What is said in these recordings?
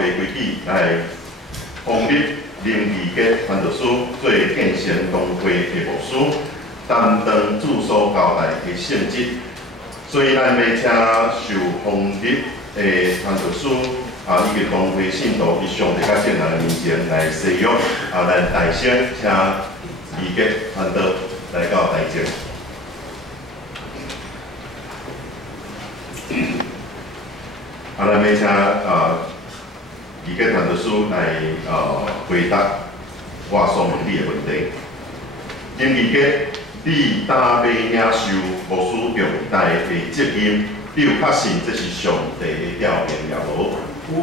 会规矩来奉立林义杰传道师做建成同会的牧师，担当住所交代的性质。所以咱要请受奉立的传道师以及同会信徒伫上帝甲圣人的面前来誓约咱大声请义杰传道来到台前。咱要请义杰传道师来回答我所问你的问题。林义杰，你担要领受牧师重大的责任，你有确信这是上帝的调命也无？有。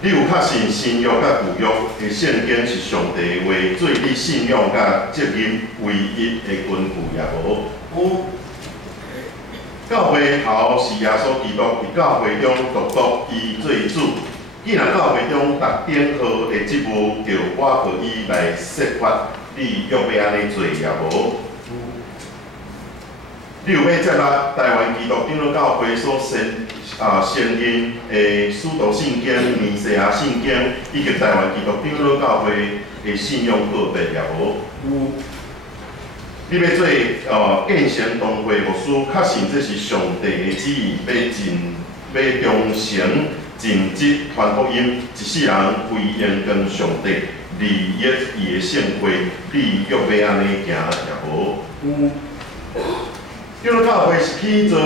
你有确信新约甲旧约的圣经是上帝的话，做你信仰甲责任唯一的根据也无？有。教会头是耶稣基督伫教会中独伊做主。既然教会中特定号的职务，就我靠伊来设法，你约要安尼做也无？你有要接纳台湾基督长老教会所承认的使徒圣经、尼西亚圣经，以及台湾基督长老教会的信仰告白也无？有。你要做建成同会牧师，确信这是上帝的旨意，要忠诚尽职传福音，一世人归荣光上帝，利益伊的圣会，你约要安尼行也无？有。长老教会是去做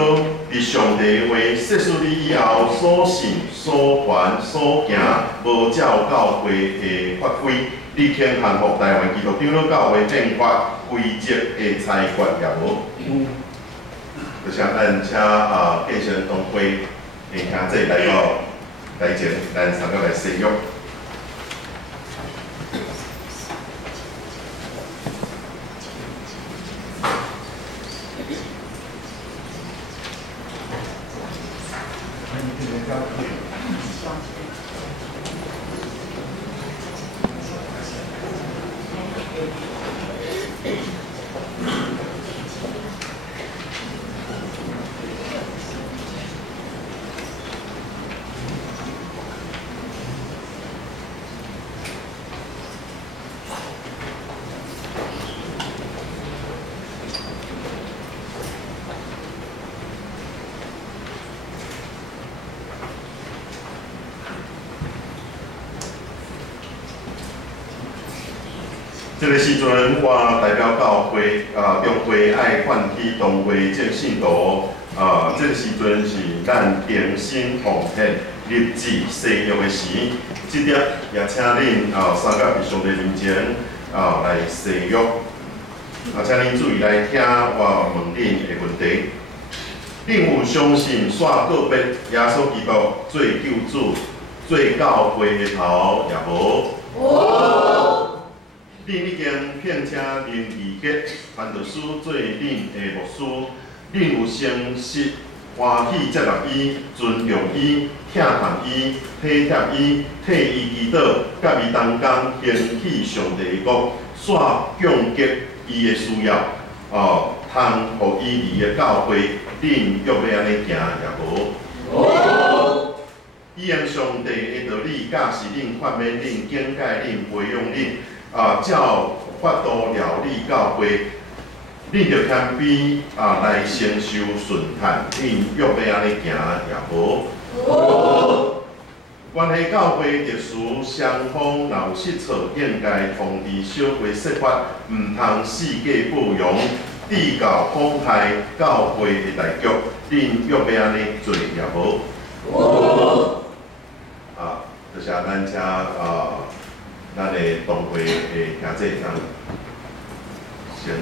伫上帝的话设施你以后所信、所传、所行，无照教会的法规。你肯降服台湾基督长老教会变法规则的裁决也无？有。就像咱请建成同会的兄弟来到台前，咱三个来誓约。这个时阵，我代表教会中会爱唤起同会正信徒这个时阵是咱平心奉献、立志誓约的时，这点也请恁三甲伫上帝面前来誓约，请恁注意来听我问恁的问题。恁有相信选告别耶稣基督做救主、做教会的头也无？有。恁已经聘请林义杰传道师做恁的牧师，恁有诚实欢喜接纳伊、尊重伊、疼痛伊、体贴伊、替伊祈祷，甲伊同工兴起上帝的国，煞降级伊的需要，通互伊离的教会，恁约要安尼行也无？有。以用上帝的道理教示恁、劝勉恁、警戒恁、培养恁。照法度料理教会，恁着谦卑来承受顺叹，恁约要安尼行也无？有。关系教会特殊双方若有失错，应该通知小会设法，毋通四界不容，缔造妨害教会的大局，恁约要安尼做也无？有。就是咱请咱的同会的兄弟咱先。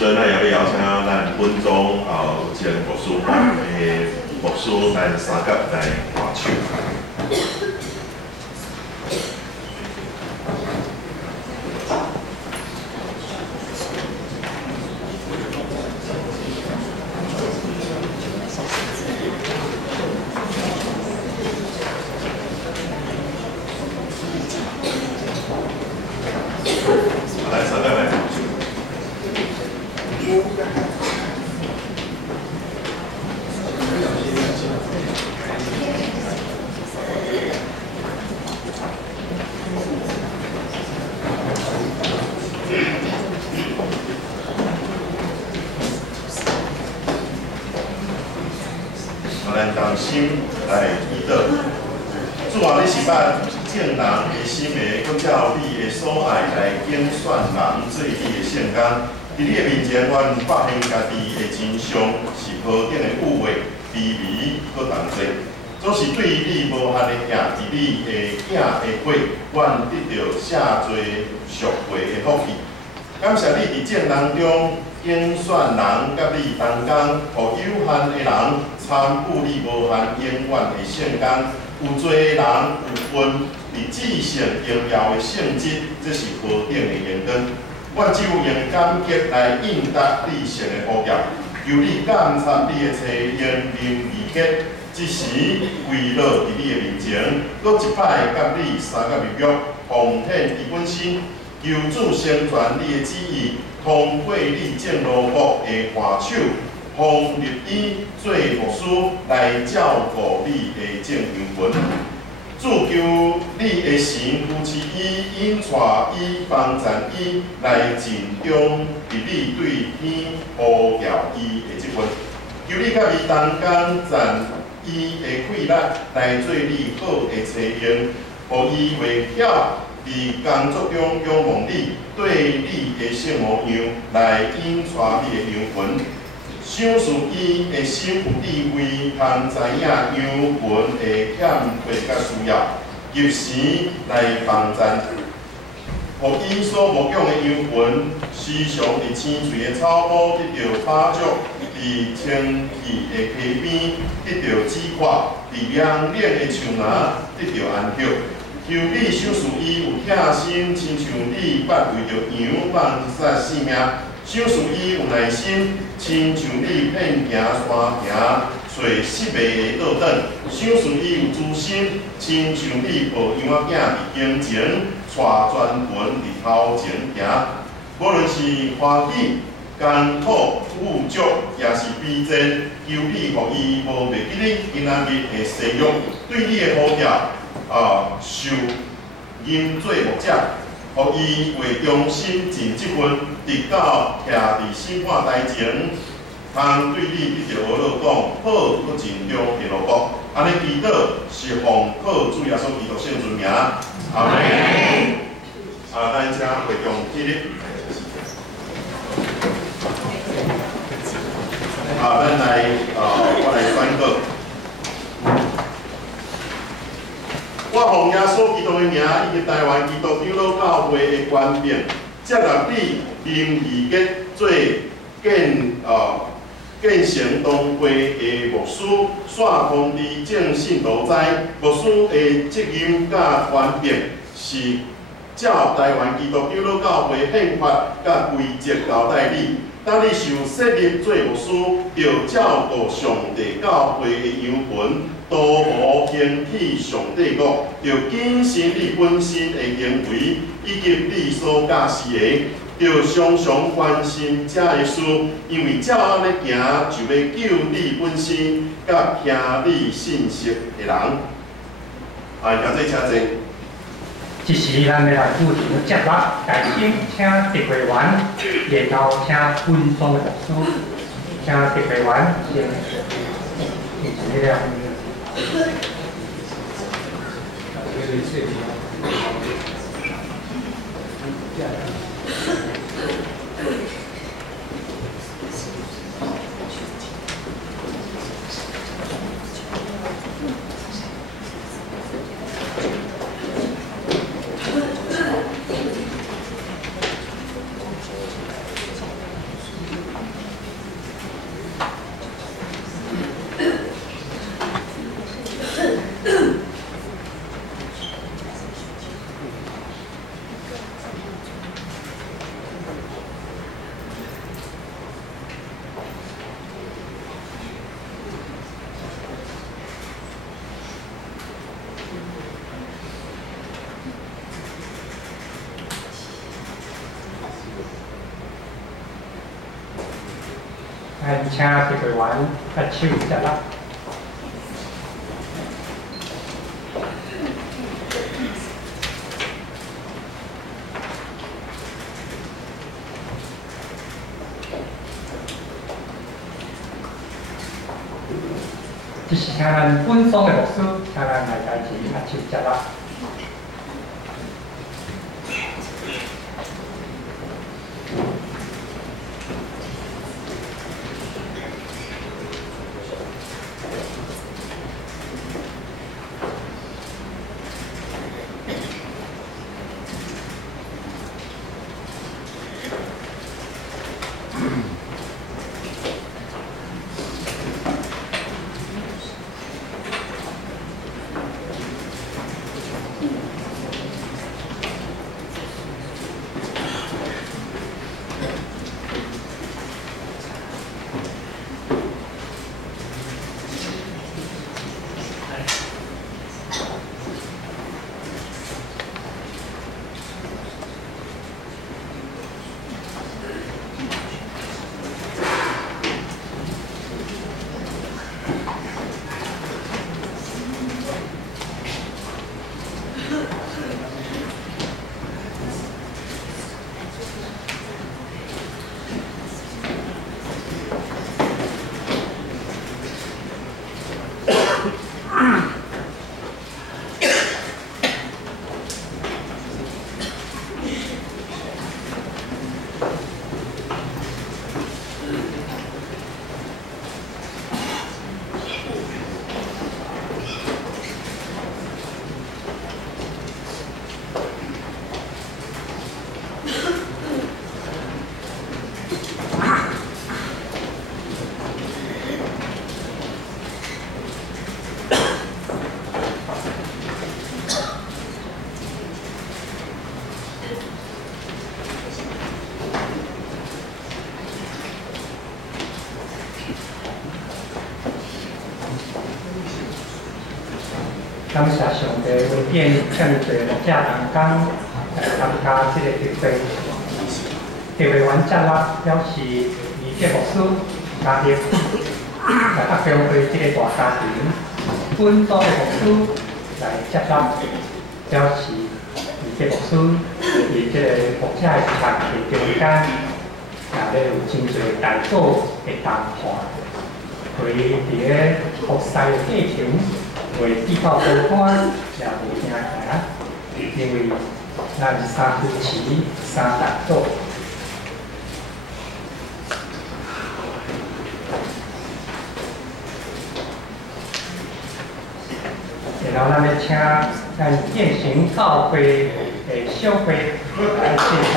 阵，咱也要邀请咱本庄有一个牧师牧师咱三甲来歌手。来，三甲来。 咱同心来祈祷，主啊，你是捌正人的心的，搁照你的所爱来拣选人做你的圣工。伫你的面前，阮发现家己的真相是何等的有味、卑微，搁同齐。总是对你无限的疼，伫你的囝的血，阮得到赦罪赎回的福气。感谢你伫正人中拣选人，甲你同工，互有限的人。 参与你无限永远的圣工，有做人有份，伫至圣荣耀的圣职，这是何等的恩典！我只有用感激来应答你神的呼召，求你监察你的妻英明义结，即时跪落伫你的面前，搁一摆甲你三甲立约，奉献伊本身，求主成全你的旨意，通过你正路福的歌手。 奉立伊做牧师来照顾你的正阳魂，主求你的神扶持伊，引带伊，帮赞伊来尽忠，伫你对天呼召伊的职分。求你甲伊同工赞伊的气力来做你好的妻用，互伊袂晓伫工作中仰望你，对你的圣模样来引带你的阳魂。 想事伊的心有智慧，通知影阳魂的欠缺甲需要，及时来帮赞，互伊所牧养的阳魂，时常伫青翠的草坡得到把助，伫清气的溪边得到止渴，伫凉冷的树林得到安息。求你想事伊有疼心，亲像你捌为着羊放杀性命。 想事伊有耐心，亲像你遍行山坪，找失迷的倒转；想事伊有诛心，亲像你抱羊仔囝伫经前，带全群伫头前行。无论是欢喜、艰苦、富足，也是悲惨，求你互伊无袂记你今仔日的誓约，对你的呼召受任做牧者。 互伊为忠心尽职分，直到徛伫审判台前，通对你得着学讲好，搁尽忠的路福。安尼祈祷是奉靠主耶稣基督圣尊名，阿门。咱请会众起立。咱来我来宣告。 我奉耶稣基督的名，以及台湾基督长老教会的权柄，接纳你林义杰做建成东会的牧师，线通知正信徒知，牧师的责任甲权柄是照台湾基督长老教会宪法甲规则交代你。当你受设立做牧师，要照顾上帝教会的羊群。 多无形体上帝国，要谨慎你本身的行为，以及你所驾驶的，要常常关心这个事，因为照安尼行，就要救你本身，甲听你信息的人。现在请坐。一时咱要来举行接纳，大先请特会员，然后请分组的牧师，请特会员先进行了。 我请特会员甲手接落。这是请咱本松的牧师，请咱来家己甲手接落。感谢上帝为变这么多牧者同工来参加这个聚会。特会员接落表示义结牧师加入来甲教会这个大家庭，本组的牧师来接落表示义结牧师伫这个牧者的长期中间，也有真侪大组的同伴，为伫个服侍的过程。为比较高官也无惊吓，因为咱三夫妻三大组。然后咱要请咱建行教会的小会来介绍。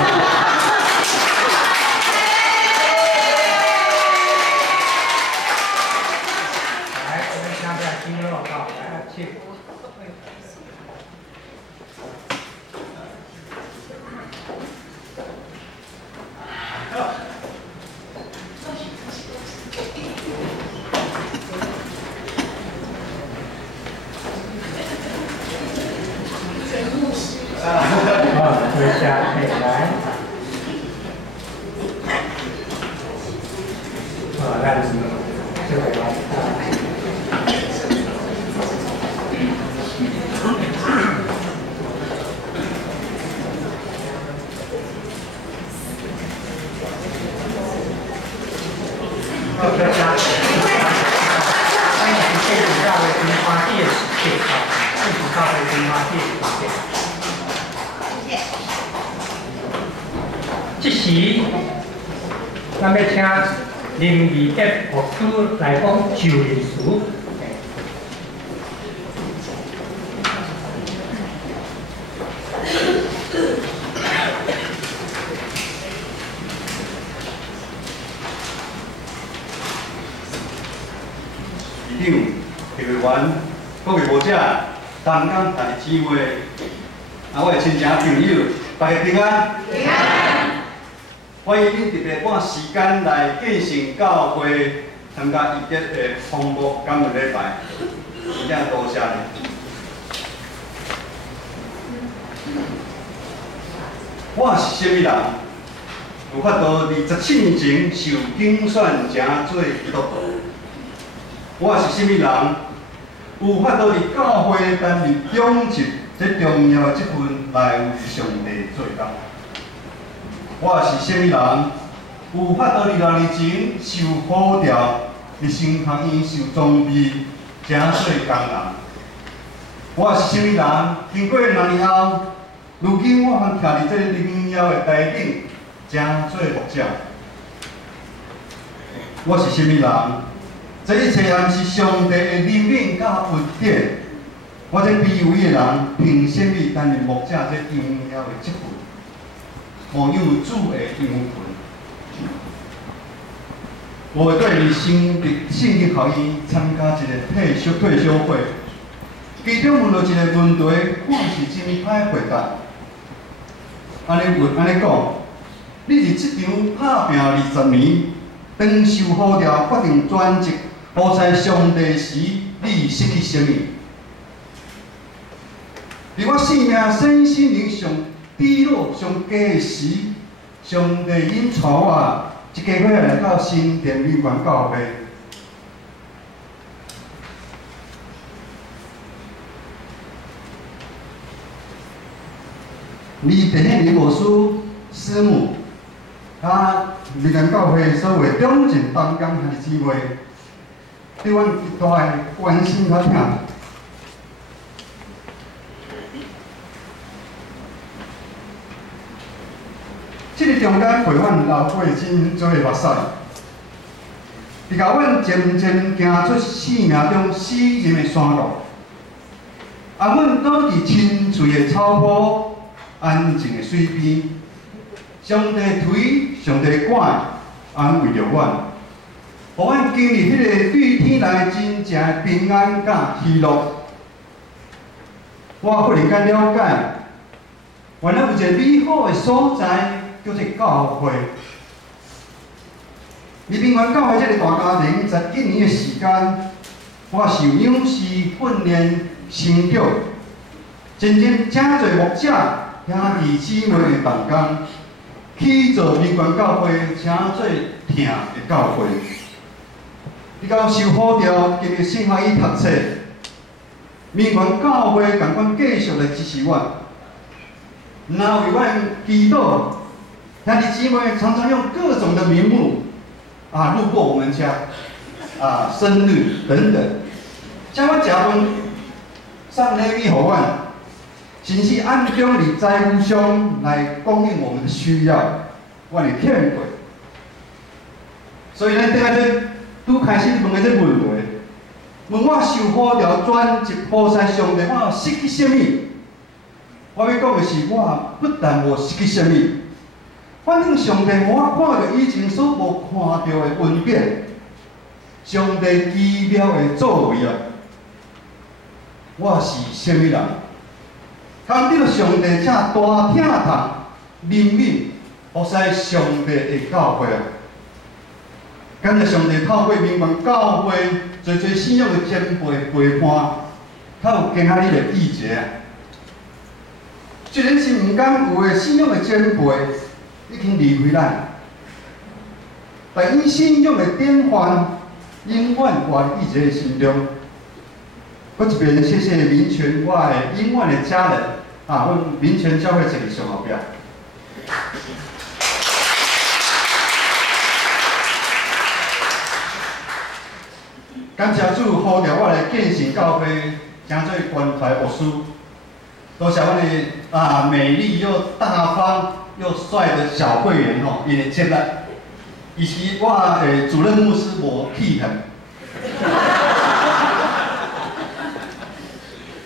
这时，咱要请林义德牧师来讲就任词。市长、特会员、各位牧者、同工、大家姊妹，我的亲情朋友，大家平安。平安。欢迎恁特别赶时间来建成教会参加义德的丰牧感恩礼拜，真正多谢你。我是什么人？有法度27年前受竞选成做基督徒。我是甚物人？有法度伫教会担任长职，这重要的职份来为上帝做工。我是甚物人？有法度伫6年前受呼召，伫神学院受装备，正做工人。我是甚物人？经过6年后，如今我还徛伫这荣耀的台顶，正做牧者。我是甚物人？这一切也是上帝的怜悯甲恩典。我这卑微的人，凭什么担任牧者这荣耀的职份？无有主的养分。我对于圣经学院参加一个退休会，其中问到一个问题，我是真歹回答。安尼讲，你伫职场打拼20年，当受呼召决定转职，服在上帝时，你失去什么？伫我生命身心灵上低落上低的时，上帝引带我一家伙来到新店美馆教会。李德兴李牧师师母，他美馆教会所有中正同工兄弟姊妹，对阮极大的关心甲疼。这个中间陪阮老伙真做会目屎，伊甲阮渐渐行出生命中死人的山路，阮倒伫清脆的草坡、安静的水边，上帝推，上帝管，安慰着阮，互阮经历迄个对天来真正的平安甲喜乐。我忽然间了解，原来有一个美好的所在。叫做教会，离平原教会这个大家庭11年的时间，我受养师训练成长，真正正侪牧者兄弟姊妹的同工，去做平原教会，请做听的教会。你到受呼召进入圣学院读册，平原教会共阮继续来支持阮，然后为阮祈祷。兄弟姊妹常常用各种的名目路过我们家，生日等等，将我食饭送礼物给阮，甚至暗中伫财务上来供应我们的需要，阮会欠过。所以咱顶下这拄开始问的这问题，问我受呼召转职服侍上帝，我失去什么？我要讲的是，我不但无失去什么。反正上帝互我看到以前所无看到的恩典，上帝奇妙的作为我是什么人？通得到上帝这大疼痛、怜悯，服侍上帝的教会感谢上帝透过平原教会，做信仰的前辈陪伴，较有今仔日的意节。虽然是毋敢有的信仰的前辈。已经离开咱，但因信仰的典范永远活伫一个心中。搁一遍谢谢民权我的永远的家人阮民权教会这里上后壁。感谢主呼召我来建成教会，成做关怀牧师。多谢阮的美丽又大方。又帅的小会员因的接纳，以及我的主任牧师无气恨。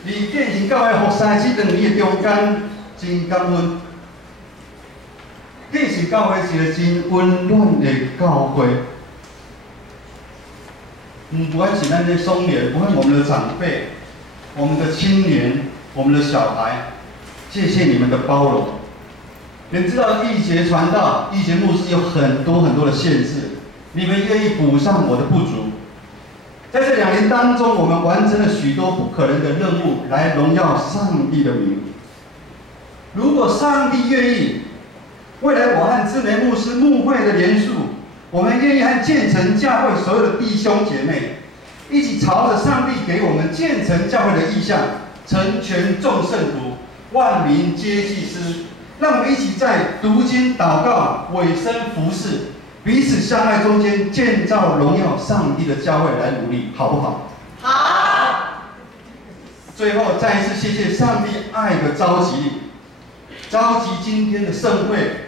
伫建成教会服侍这2年的中间，真感恩。建成教会是一个真温暖的教会，不管是咱的松年，不管我们的长辈、我们的青年、我们的小孩，谢谢你们的包容。你们知道义节传道、义节牧师有很多的限制，你们愿意补上我的不足。在这2年当中，我们完成了许多不可能的任务，来荣耀上帝的名。如果上帝愿意，未来我和知梅牧师牧会的联署，我们愿意和建成教会所有的弟兄姐妹，一起朝着上帝给我们建成教会的意向，成全众圣徒，万民皆祭司。让我们一起在读经、祷告、委身服侍、彼此相爱中间，建造荣耀上帝的教会来努力，好不好？好。最后再一次谢谢上帝爱的召集今天的盛会，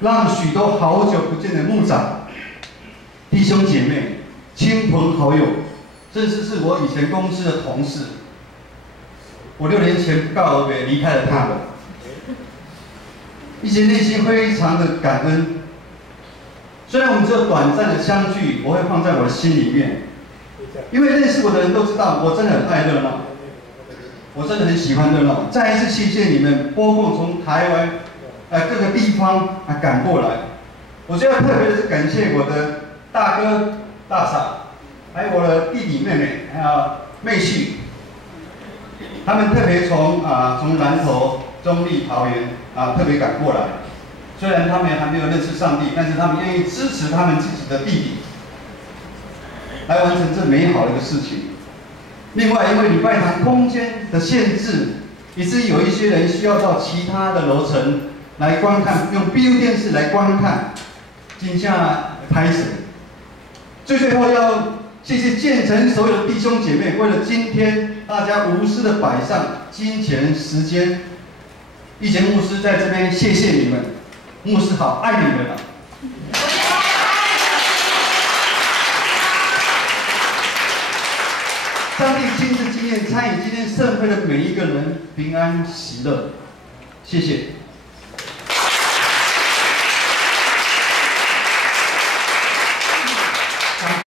让许多好久不见的牧长、弟兄姐妹、亲朋好友，甚至是我以前公司的同事，我6年前不告而别离开了他们，一些内心非常的感恩。虽然我们只有短暂的相聚，我会放在我的心里面，因为认识我的人都知道，我真的很爱热闹，我真的很喜欢热闹。再一次谢谢你们拨空从台湾各个地方赶过来。我觉得特别的是感谢我的大哥、大嫂，还有我的弟弟妹妹，还有妹婿，他们特别从南投、中立、桃园特别赶过来。虽然他们还没有认识上帝，但是他们愿意支持他们自己的弟弟，来完成这美好的一个事情。另外，因为礼拜堂空间的限制，以至于有一些人需要到其他的楼层来观看，用 BU 电视来观看，今夏拍摄。最后要谢谢建成所有的弟兄姐妹，为了今天大家无私的摆上金钱、时间。以前牧师在这边谢谢你们，牧师好，爱你们啊！上帝亲自纪念参与今天盛会的每一个人平安喜乐，谢谢。